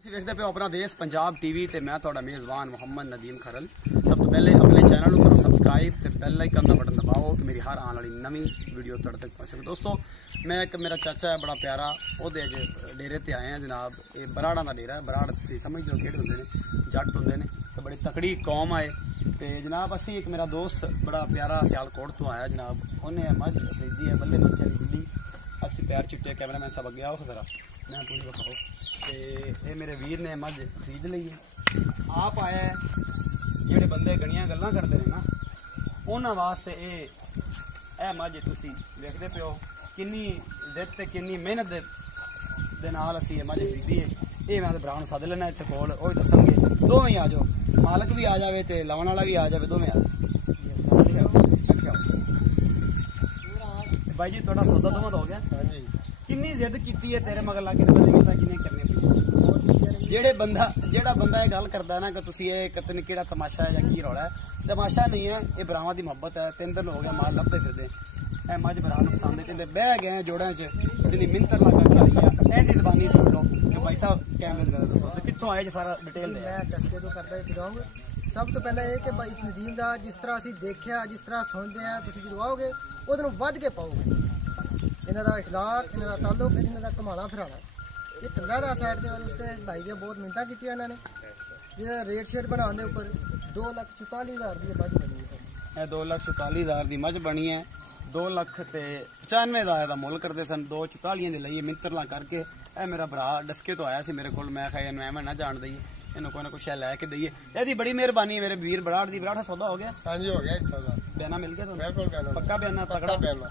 ਤੁਸੀਂ ਵੇਖਦੇ ਪਿਓ ਆਪਣਾ ਦੇਸ਼ ਪੰਜਾਬ ਟੀਵੀ ਤੇ ਮੈਂ ਤੁਹਾਡਾ ਮੇਜ਼ਬਾਨ ਮੁਹੰਮਦ ਨਦੀਮ ਖਰਲ। ਸਭ ਤੋਂ ਪਹਿਲੇ ਆਪਣੇ ਚੈਨਲ ਨੂੰ ਕਰੋ ਸਬਸਕ੍ਰਾਈਬ ਤੇ ਬੈਲ ਆਈਕਨ ਦਾ ਬਟਨ ਦਬਾਓ ਕਿ ਮੇਰੀ ਹਰ ਆਉਣ ਵਾਲੀ ਨਵੀਂ ਵੀਡੀਓ ਤੁਹਾਡੇ ਤੱਕ ਪਹੁੰਚ ਸਕੇ। ਦੋਸਤੋ ਮੈਂ ਇੱਕ ਮੇਰਾ ਚਾਚਾ ਹੈ ਬੜਾ ਪਿਆਰਾ, ਉਹਦੇ ਅੱਜ ਡੇਰੇ ਤੇ ਆਏ ਆ ਜਨਾਬ। ਇਹ ਬਰਾੜਾਂ ਦਾ ਡੇਰਾ ਹੈ। ਬਰਾੜ ਤੁਸੀਂ ਸਮਝਦੇ ਹੋ ਕਿਹੜੇ ਹੁੰਦੇ ਨੇ, ਜੱਟ ਹੁੰਦੇ ਨੇ ਤੇ ਬੜੀ ਤਕੜੀ ਕੌਮ ਆਏ। ਤੇ ਜਨਾਬ ਅਸੀਂ ਇੱਕ ਮੇਰਾ ਦੋਸਤ ਬੜਾ ਪਿਆਰਾ ਸਿਆਲਕੋਟ ਤੋਂ ਆਇਆ ਜਨਾਬ, ਉਹਨੇ ਮੱਝ ਖਰੀਦੀ ਹੈ ਬੱਲੇ ਮੱਝ ਵਾਲੀ ਬਿੱਲੀ। ਅਸੀਂ ਪੈਰ ਚਿੱਟੇ ਕੈਮਰਾਮੈਨ ਸਾਹਿਬ ਅੱਗੇ ਆਓ ਜ਼ਰਾ मैं पूरी बताओ। तो ये मेरे वीर ने मझ खरीद ली है। आप आया जेडे बंदे गणिया गल्लां करते हैं ना, उन्होंने वास्ते ये मझ तुसी देखते पे हो किन्नी इज्जत ते किन्नी मेहनत दे नाल असीं ये मझ खरीदी है। ये मैं भरा नूं सद लेना इत्थे कोल, ओही दसणगे। दोवें आ जाओ, मालक भी आ जाए ते लाउण वाला भी आ जाए, दोवें आ जाओ। अच्छा भाई जी तुहाडा सौदा दोवां दा हो गया? हाँ जी। किन्नी जिद की है तेरे मगर लाके किन्ने करने जेड़ा बंदा ये गल करता है ना कि तुसी ये कतन केड़ा तमाशा है या की रौला है, तमाशा नहीं है, ये भरावां दी मोहब्बत है। 3 दिन हो गया माल लभदे फिरदे, ए मझ भरा नूं पसंद है, बह गए जोड़ां च जिहदी मिन्नत लगा खड़ी है। इहदी ज़बानी सुन लो कि भाई साहब कैमरे दे दसो ते कित्थों आए जे सारा डिटेल दे। मैं डस्के तो करदा बिलोंग। सब तो पहले ये कि भाई इस नदीम दा जिस तरह असीं देखिया, जिस तरह सुनते हैं, तुसीं जदों आओगे ओहदे नालों वध के पाओगे। इन्हां दा इखलाक, इन्हां दा ताल्लुक, इन्हां दा घुमाना फिराना ये चंगा दा साइड ते। और उसने भाई ने बहुत मिन्नतां कीतियां इन्हां ने। ये रेट शेट बनाने ऊपर 2,44,000 की मझ बनी है। 2,44,000 की मझ बनी है। 2,95,000 का मुल करते सन, 2,44 के लिए मिंतरला करके ए मेरा भरा डस्के तो आया सी मेरे को। मैं खाया एवं ना जान दईए, इन्होंने कोई ना कुछ लैके दईए। यदि बड़ी मेहरबानी है मेरे वीर बराड़ दी। बराड़ सौदा हो गया? हाँ जी हो गया सौदा। बयाना मिल गया बिल्कुल पक्का बयाना तगड़ा बयाना।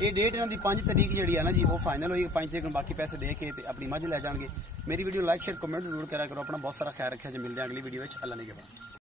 ये डेट इन्हों की 5 तारीख जी है ना जी, वो फाइनल हुई। 5 तारीख बाकी पैसे दे के अपनी मझ लै जाएंगे। मेरी वीडियो लाइक शेयर कमेंट जरूर करा करो। अपना बहुत सारा ख्याल रखा जी। मिलते हैं अगली वीडियो। अल्लाह ने के बाद।